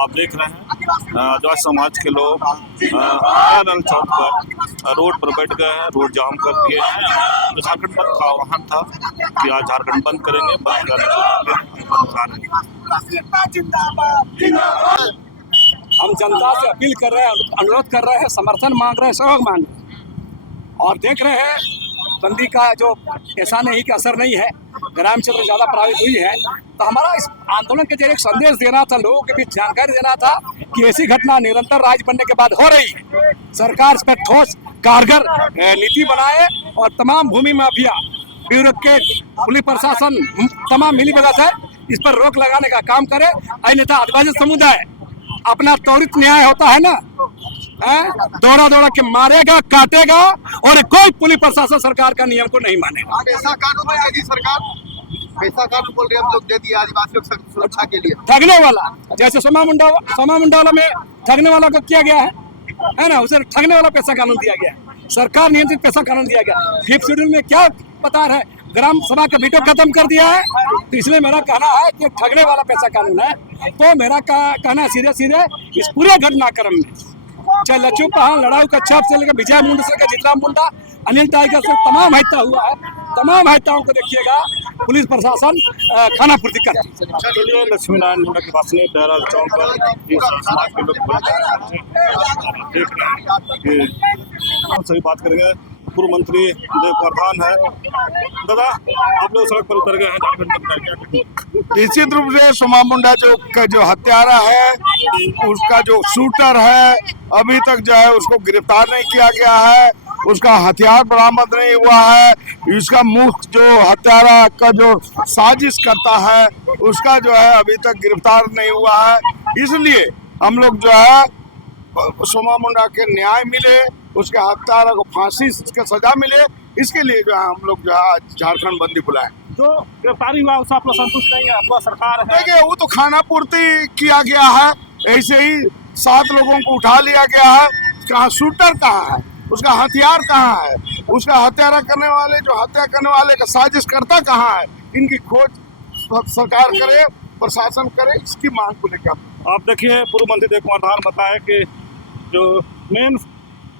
आप देख रहे हैं आदिवासी समाज के लोग आनंद चौक पर रोड पर बैठ गए हैं, रोड जाम कर दिए हैं। जो झारखंड बंद का आह्वान था कि आज झारखंड बंद करेंगे, बंद हम जनता से अपील कर रहे हैं, अनुरोध कर रहे हैं, समर्थन मांग रहे हैं, सहयोग मांग रहे हैं और देख रहे हैं बंदी का जो ऐसा नहीं कि असर नहीं है, ग्राम क्षेत्र ज्यादा प्रभावित हुई है। तो हमारा इस आंदोलन के जरिए एक संदेश देना था, लोगों के बीच जानकारी देना था कि ऐसी घटना निरंतर राज्य बनने के बाद हो रही है। सरकार इस पर ठोस कारगर नीति बनाए और तमाम भूमि माफिया, ब्यूरोक्रेट, पुलिस प्रशासन तमाम मिली भगत है, इस पर रोक लगाने का काम करे। अन्यथा आदिवासी समुदाय अपना त्वरित न्याय होता है ना, दौड़ा दौड़ा के मारेगा, काटेगा और कोई पुलिस प्रशासन सरकार का नियम को नहीं मानेगा। ऐसा कानून बनाएगी सरकार, ऐसा कानून बोल रहे हम लोग दे दिया आदिवासियों की सुरक्षा के लिए। ठगने वाला, जैसे सोमा मुंडा में ठगने वाला को किया गया है ना, उसे ठगने वाला पैसा कानून दिया गया है, सरकार नियंत्रित पैसा कानून दिया गया। 5th शेड्यूल में क्या पता है, ग्राम सभा का वीटो खत्म कर दिया है। तो इसलिए मेरा कहना है कि ठगने वाला पैसा कानून है। तो मेरा कहना है सीधे सीधे इस पूरे घटनाक्रम में, चाहे लच्चू पहाड़, लड़ाऊ कच्छप से लेकर विजय मुंडा से जितना मुंडा, अनिल टाइगर से तमाम हत्या हुआ है, तमाम हत्याओं को देखिएगा पुलिस प्रशासन खाना पूर्ति करती है। चलिए लक्ष्मी नारायण मुंडा के पास बहराल चौक पर समाज के लोग देख रहे हैं कि सही बात करेंगे। पूर्व मंत्री देव प्रधान है, दादा आप लोग सड़क पर उतर गए हैं झारखंड। निश्चित रूप से सोमा मुंडा जो हत्यारा है, उसका जो शूटर है, अभी तक जो है उसको गिरफ्तार नहीं किया गया है, उसका हथियार बरामद नहीं हुआ है। इसका मुख्य जो हत्यारा का जो साजिश करता है, उसका जो है अभी तक गिरफ्तार नहीं हुआ है। इसलिए हम लोग जो है सोमा मुंडा के न्याय मिले, उसके हत्यारा को फांसी की सजा मिले, इसके लिए जो है हम लोग जो है झारखंड बंदी बुलाए। जो गिरफ्तारी हुआ उससे आप लोग संतुष्ट नहीं है? आपका सरकार है, देखिए वो तो खाना पूर्ति किया गया है, ऐसे ही 7 लोगों को उठा लिया गया है। कहाँ शूटर कहाँ है, उसका हथियार कहाँ है, उसका हत्यारा करने वाले जो हत्या करने वाले का साजिश करता कहाँ है, इनकी खोज सरकार करे, प्रशासन करे, इसकी मांग को लेकर। आप देखिए पूर्व मंत्री देव प्रधान बताया कि जो मेन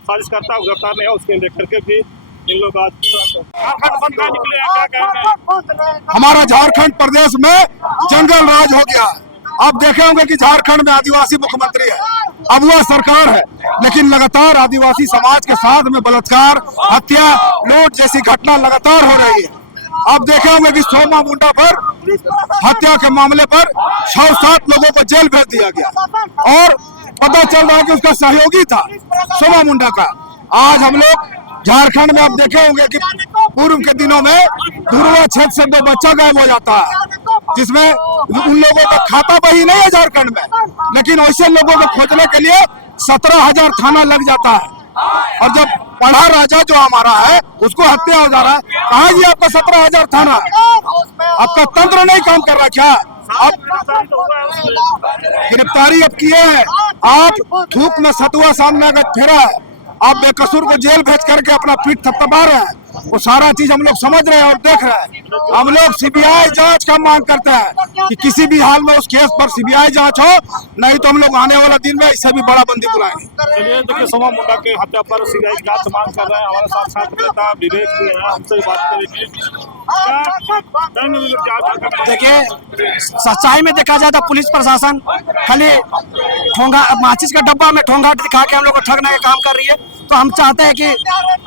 साजिश करता है गिरफ्तार नहीं है, उसके लेकर के भी इन लोग आज झारखंड बंद का निकले हैं। क्या कहेंगे? हमारा झारखंड प्रदेश में जंगल राज हो गया। आप देखे होंगे कि झारखंड में आदिवासी मुख्यमंत्री है, अब वह सरकार है, लेकिन लगातार आदिवासी समाज के साथ में बलात्कार, हत्या, लूट जैसी घटना लगातार हो रही है। आप देखे होंगे कि सोमा मुंडा पर हत्या के मामले पर 6-7 लोगों को जेल भेज दिया गया और पता चल रहा है कि उसका सहयोगी था सोमा मुंडा का। आज हम लोग झारखंड में आप देखे होंगे कि पूर्व के दिनों में धुरवा क्षेत्र से 2 बच्चा गायब हो जाता है, जिसमें उन लोगों का खाता बही नहीं है झारखंड में, लेकिन वैसे लोगों को खोजने के लिए 17,000 थाना लग जाता है। और जब पढ़ा राजा जो हमारा है उसको हत्या हो जा रहा है, कहाँ ये आपका 17,000 थाना? आपका तंत्र नहीं काम कर रहा क्या? आप गिरफ्तारी अब किए हैं, आप थूक में सतुआ सामने का फेरा है, आप बेकसूर को जेल भेज करके अपना पीठ थपथपा रहे हैं। वो सारा चीज हम लोग समझ रहे हैं और देख रहे हैं। हम लोग सीबीआई जांच का मांग करते हैं कि किसी भी हाल में उस केस पर सीबीआई जांच हो, नहीं तो हम लोग आने वाला दिन में इससे भी बड़ा बंदी बुलाएंगे। चलिए देखिए सोमा मुंडा के हत्या पर सीबीआई की जांच मांग कर रहे हैं। हमारे साथ छात्र नेता विवेक भी है, हमसे बात करेंगे। देखिए सच्चाई में देखा जाए तो पुलिस प्रशासन खाली ठोंगा माचिस का डब्बा में ठोंगा दिखा के हम लोग को ठगने का काम कर रही है। तो हम चाहते हैं कि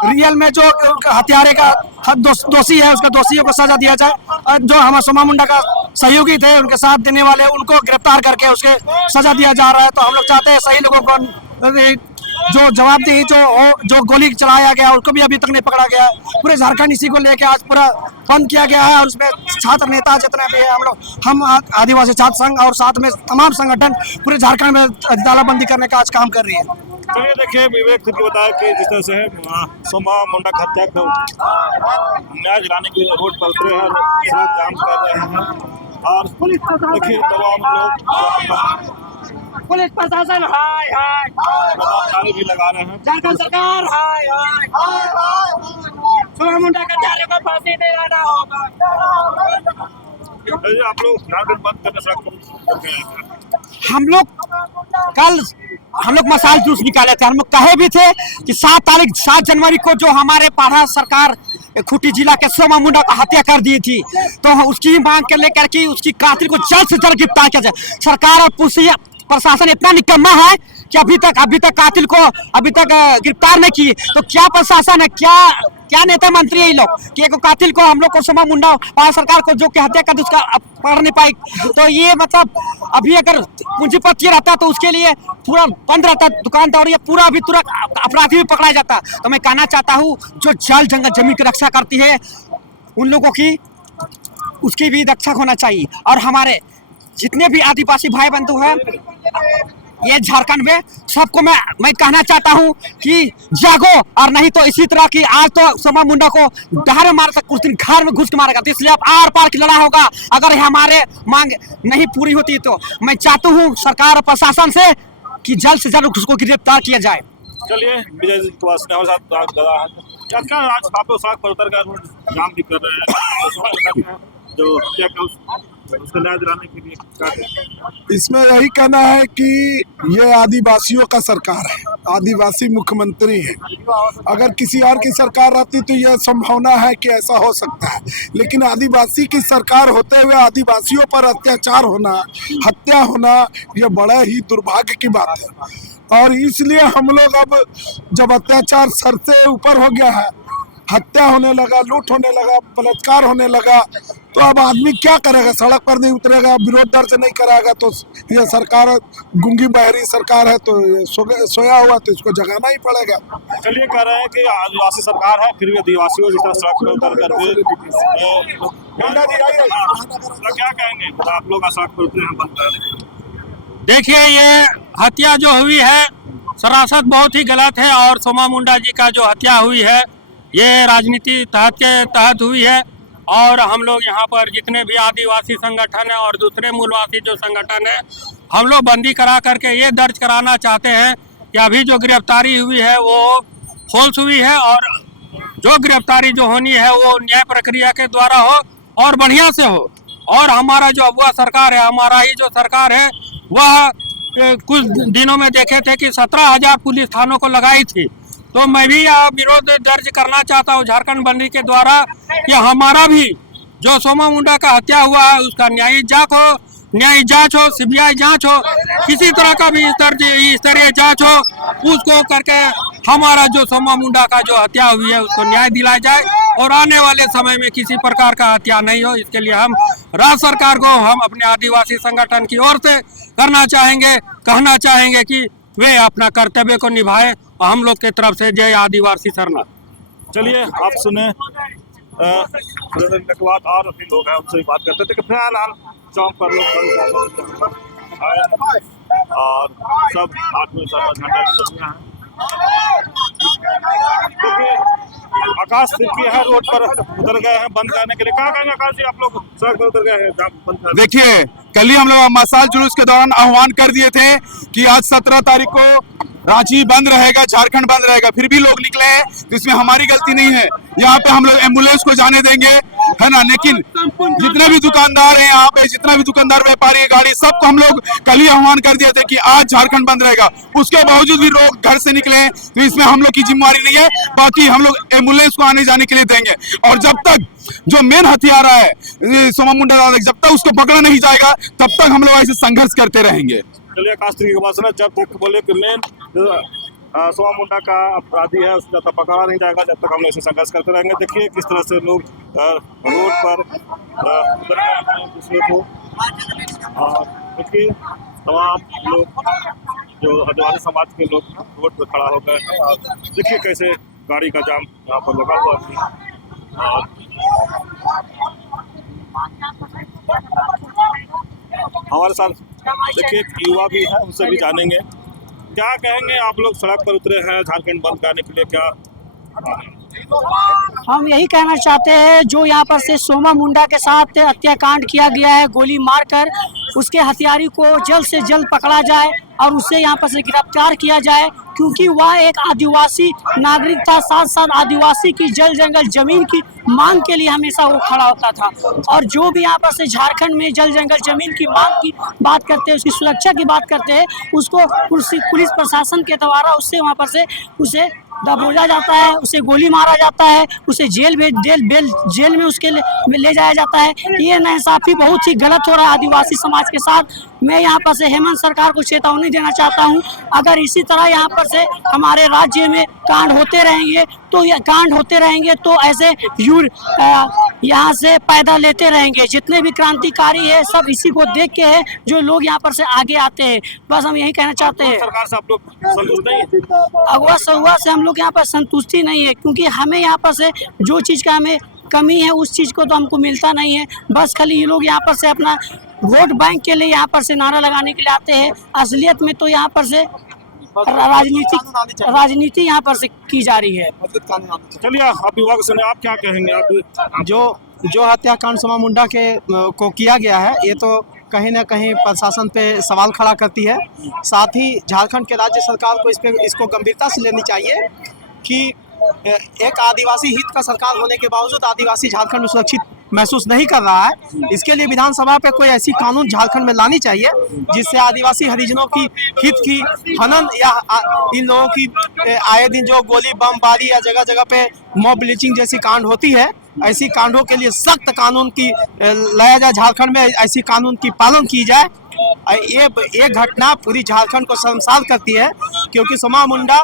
रियल में जो हत्यारे का दोषी है उसका दोषियों को सजा दिया जाए, और जो हमारे सोमा मुंडा का सहयोगी थे उनके साथ देने वाले उनको गिरफ्तार करके उसके सजा दिया जा रहा है। तो हम लोग चाहते हैं सही लोगों को जो जवाबदेही जो गोली चलाया गया उसको भी अभी तक नहीं पकड़ा गया। पूरे झारखंड इसी को लेके आज पूरा बंद किया गया है और उसमें छात्र नेता जितने भी है हम आदिवासी छात्र संघ और साथ में तमाम संगठन पूरे झारखंड में तालाबंदी करने का आज काम कर रही है। चलिए देखिए, विवेक खुद बताया कि जिस तरह से सोमा मुंडा की हत्या को न्याय दिलाने के लिए रोड पर उतरे हैं, काम कर रहे हैं और देखिए तमाम लोग पुलिस प्रशासन हाय हाय ताली भी लगा रहे हैं। झारखंड सरकार हाय हाय सोमा मुंडा का हत्यारे को फांसी दिलाना होगा। आप लोग झारखंड बंद करने सड़क हम लोग मसाल जूस निकाले थे। हम लोग कहे भी थे कि 7 जनवरी को जो हमारे पाढ़ा सरकार खूंटी जिला के सोमा मुंडा को हत्या कर दी थी, तो उसकी मांग कर लेकर के उसकी कातिल को जल्द से जल्द गिरफ्तार किया जाए। सरकार और पुलिस प्रशासन इतना निकम्मा है कि अभी तक कातिल को गिरफ्तार नहीं की। तो क्या प्रशासन है, क्या नेता मंत्री है ये लोग कि एक कातिल को, हम लोग को सोमा मुंडा पाढ़ा सरकार को जो कि हत्या कर दी उसका पकड़ नहीं पाई। तो ये मतलब अभी अगर पूंजीपति रहता तो उसके लिए पूरा बंद रहता दुकानदार, ये पूरा अभी तुरंत अपराधी भी पकड़ा जाता। तो मैं कहना चाहता हूँ जो जल जंगल जमीन की रक्षा करती है उन लोगों की उसकी भी रक्षा होना चाहिए। और हमारे जितने भी आदिवासी भाई बंधु हैं ये झारखंड में सबको मैं कहना चाहता हूं कि जागो, और नहीं तो इसी तरह की आज तो सोमा मुंडा को डर मार सकते, कुछ दिन घर में घुस के मारेगा। तो इसलिए अब आर पार की लड़ाई होगा। अगर हमारे मांग नहीं पूरी होती तो मैं चाहता हूं सरकार और प्रशासन से कि जल्द से जल्द उसको गिरफ्तार किया जाए। चलिए विजय जी के पास हमारे साथ दादा है, क्या आज आप लोग सड़क पर उतर कर जाम भी कर रहे हैं जो उसको न्याय दिलाने के लिए क्या करें? इसमें यही कहना है कि ये आदिवासियों का सरकार है, आदिवासी मुख्यमंत्री है। अगर किसी और की सरकार रहती तो यह संभावना है कि ऐसा हो सकता है, लेकिन आदिवासी की सरकार होते हुए आदिवासियों पर अत्याचार होना, हत्या होना, यह बड़ा ही दुर्भाग्य की बात है। और इसलिए हम लोग अब जब अत्याचार सर से ऊपर हो गया है, हत्या होने लगा, लूट होने लगा, बलात्कार होने लगा, तो अब आदमी क्या करेगा? सड़क पर नहीं उतरेगा, विरोध दर्ज नहीं कराएगा। तो यह सरकार गूंगी बहरी सरकार है, तो सोया हुआ तो इसको जगाना ही पड़ेगा। चलिए कह रहे हैं कि आदिवासी सरकार है, फिर भी आदिवासियों जिस तरह सड़क पर उतर करके क्या कहेंगे आप लोग सड़क पर उतरे हैं बंद कर? देखिए ये हत्या जो हुई है सरासर बहुत ही गलत है और सोमा मुंडा जी का जो हत्या हुई है ये राजनीति के तहत हुई है। और हम लोग यहाँ पर जितने भी आदिवासी संगठन है और दूसरे मूलवासी जो संगठन है, हम लोग बंदी करा करके ये दर्ज कराना चाहते हैं कि अभी जो गिरफ्तारी हुई है वो फॉल्स हुई है और जो गिरफ्तारी जो होनी है वो न्याय प्रक्रिया के द्वारा हो और बढ़िया से हो। और हमारा जो अगुआ सरकार है, हमारा ही जो सरकार है, वह कुछ दिनों में देखे थे कि 17,000 पुलिस थानों को लगाई थी। तो मैं भी विरोध दर्ज करना चाहता हूँ झारखंड बंदी के द्वारा कि हमारा भी जो सोमा मुंडा का हत्या हुआ है उसका न्यायिक जांच हो, सीबीआई जांच हो, किसी तरह का भी स्तरीय जांच हो, उसको करके हमारा जो सोमा मुंडा का जो हत्या हुई है उसको न्याय दिलाया जाए और आने वाले समय में किसी प्रकार का हत्या नहीं हो। इसके लिए हम राज्य सरकार को हम अपने आदिवासी संगठन की ओर से कहना चाहेंगे कि वे अपना कर्तव्य को निभाए और हम लोग की तरफ से जय आदिवासी सरना। चलिए आप सुने के बाद और भी लोग हैं उनसे बात करते थे कि फिलहाल चौक पर लोग आए और सब हाथ में झंडा हैं। आकाश सिर्की है रोड पर उतर गए हैं बंद करने के लिए। कहाँ कहेंगे आकाश जी, आप लोग सड़क पर उतर गए हैं बंद कर? देखिए, कल ही हम लोग मसाल जुलूस के दौरान आह्वान कर दिए थे कि आज 17 तारीख को रांची बंद रहेगा, झारखंड बंद रहेगा, फिर भी लोग निकले हैं, तो इसमें हमारी गलती नहीं है। यहाँ पे हम लोग एम्बुलेंस को जाने देंगे, है ना, लेकिन जितने भी दुकानदार हैं यहाँ पे, जितना भी दुकानदार व्यापारी गाड़ी, सबको हम लोग कल ही आह्वान कर दिए थे कि आज झारखंड बंद रहेगा। उसके बावजूद भी लोग घर से निकले हैं, तो इसमें हम लोग की जिम्मेवारी नहीं है। बाकी हम लोग एम्बुलेंस को आने जाने के लिए देंगे और जब तक जो मेन हथियारा है सोमा मुंडा, जब तक उसको पकड़ा नहीं जाएगा तब तक हम लोग ऐसे संघर्ष करते रहेंगे। चलिए आकाश सिर्की के पास ना, जब तक बोले कि मेन सोमा मुंडा का अपराधी है उसको जब तक पकड़ा नहीं जाएगा जब तक हम ऐसे संघर्ष करते रहेंगे। देखिए किस तरह से लोग रोड पर उतर गए हैं दूसरे को, और देखिए तमाम लोग जो आदिवासी समाज के लोग रोड पर खड़ा हो गए हैं और देखिए कैसे गाड़ी का जाम यहाँ पर लगा हुआ है। और हमारे साथ देखिए एक युवा भी है, उनसे भी जानेंगे क्या कहेंगे। आप लोग सड़क पर उतरे हैं झारखंड बंद करने के लिए, क्या हम यही कहना चाहते हैं, जो यहाँ पर से सोमा मुंडा के साथ हत्याकांड किया गया है गोली मारकर, उसके हत्यारी को जल्द से जल्द पकड़ा जाए और उसे यहाँ पर से गिरफ्तार किया जाए, क्योंकि वह एक आदिवासी नागरिक था। साथ साथ आदिवासी की जल जंगल जमीन की मांग के लिए हमेशा वो खड़ा होता था। और जो भी यहाँ पर से झारखंड में जल जंगल जमीन की मांग की बात करते हैं, उसकी सुरक्षा की बात करते हैं, उसको पुलिस प्रशासन के द्वारा उससे वहाँ पर से उसे दबोचा जाता है, उसे गोली मारा जाता है, उसे जेल में उसके ले जाया जाता है। ये नाइंसाफी बहुत ही गलत हो रहा है आदिवासी समाज के साथ। मैं यहाँ पर से हेमंत सरकार को चेतावनी देना चाहता हूँ, अगर इसी तरह यहाँ पर से हमारे राज्य में कांड होते रहेंगे तो ऐसे यहाँ से पैदा लेते रहेंगे। जितने भी क्रांतिकारी है सब इसी को देख के है जो लोग यहाँ पर से आगे आते हैं। बस हम यही कहना चाहते हैं। सरकार से आप लोग संतुष्ट नहीं है? अगवा सहुआ से हम लोग यहाँ पर संतुष्टि नहीं है, क्योंकि हमें यहाँ पर से जो चीज़ का हमें कमी है उस चीज़ को तो हमको मिलता नहीं है। बस खाली ये लोग यहाँ पर से अपना वोट बैंक के लिए यहाँ पर से नारा लगाने के लिए आते हैं। असलियत में तो यहाँ पर से राजनीति यहाँ पर से की जा रही है। चलिए आप युवा को सुने, आप क्या कहेंगे? आप जो हत्याकांड सोमा मुंडा के को किया गया है, ये तो कहीं ना कहीं प्रशासन पे सवाल खड़ा करती है। साथ ही झारखंड के राज्य सरकार को इसको गंभीरता से लेनी चाहिए कि एक आदिवासी हित का सरकार होने के बावजूद आदिवासी झारखंड में सुरक्षित महसूस नहीं कर रहा है। इसके लिए विधानसभा पे कोई ऐसी कानून झारखंड में लानी चाहिए जिससे आदिवासी हरिजनों की हित की हनन या इन लोगों की आए दिन जो गोली बमबारी या जगह जगह पे मॉब ब्लीचिंग जैसी कांड होती है, ऐसी कांडों के लिए सख्त कानून की लाया जाए। झारखंड में ऐसी कानून की पालन की जाए। ये घटना पूरी झारखंड को शर्मसार करती है, क्योंकि सोमा मुंडा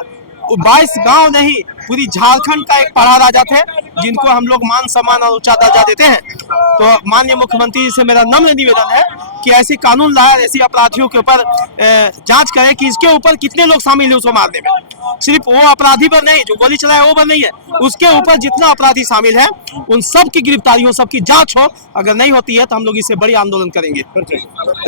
22 गांव नहीं पूरी झारखंड का एक पढ़ा राजा थे, जिनको हम लोग मान सम्मान और ऊंचा दर्जा देते हैं। तो माननीय मुख्यमंत्री से मेरा नम्र निवेदन है कि ऐसी कानून लाए, ऐसी अपराधियों के ऊपर जांच करें कि इसके ऊपर कितने लोग शामिल हैं उसको मारने में। सिर्फ वो अपराधी पर नहीं जो गोली चलाया वो पर नहीं है, उसके ऊपर जितना अपराधी शामिल है उन सब की गिरफ्तारी हो, सबकी जांच हो। अगर नहीं होती है तो हम लोग इससे बड़ी आंदोलन करेंगे।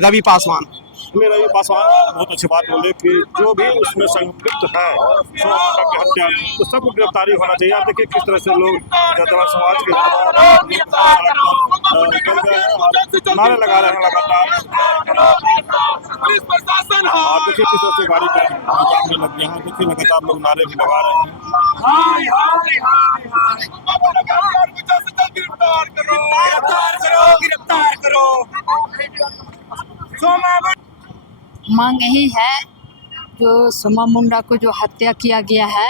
रवि पासवान बहुत अच्छी बात बोले कि जो भी उसमें संलिप्त है सोमा मुंडा की हत्या में, तो सबको गिरफ्तारी होना चाहिए। आप देखिए किस तरह से लोग आदिवासी समाज के निकल गए हैं और नारे लगा रहे हैं लगातार। आप देखिए किस तरह से गाड़ी का जाम में लग गया है। देखिए लगातार लोग नारे भी लगा रहे हैं। गिरफ्तार करो। मांग यही है, जो सोमा मुंडा को जो हत्या किया गया है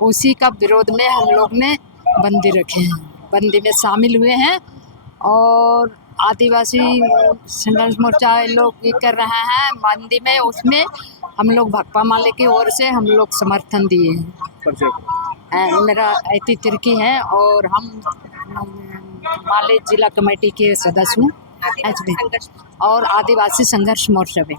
उसी का विरोध में हम लोग ने बंदी रखे हैं, बंदी में शामिल हुए हैं। और आदिवासी संघर्ष मोर्चा लोग ये कर रहे हैं बंदी में, उसमें हम लोग भाकपा माले की ओर से हम लोग समर्थन दिए हैं। मेरा ऐती तिर्की है और हम माले जिला कमेटी के सदस्य हूँ और आदिवासी संघर्ष मोर्चा में।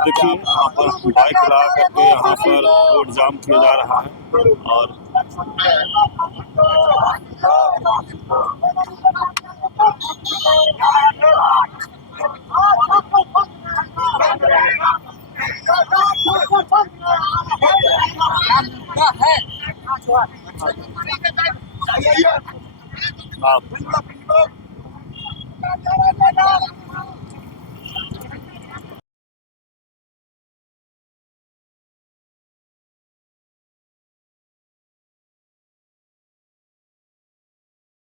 देखिए यहाँ पर बाइक ला करके यहाँ पर रोड जाम किया जा रहा है और आप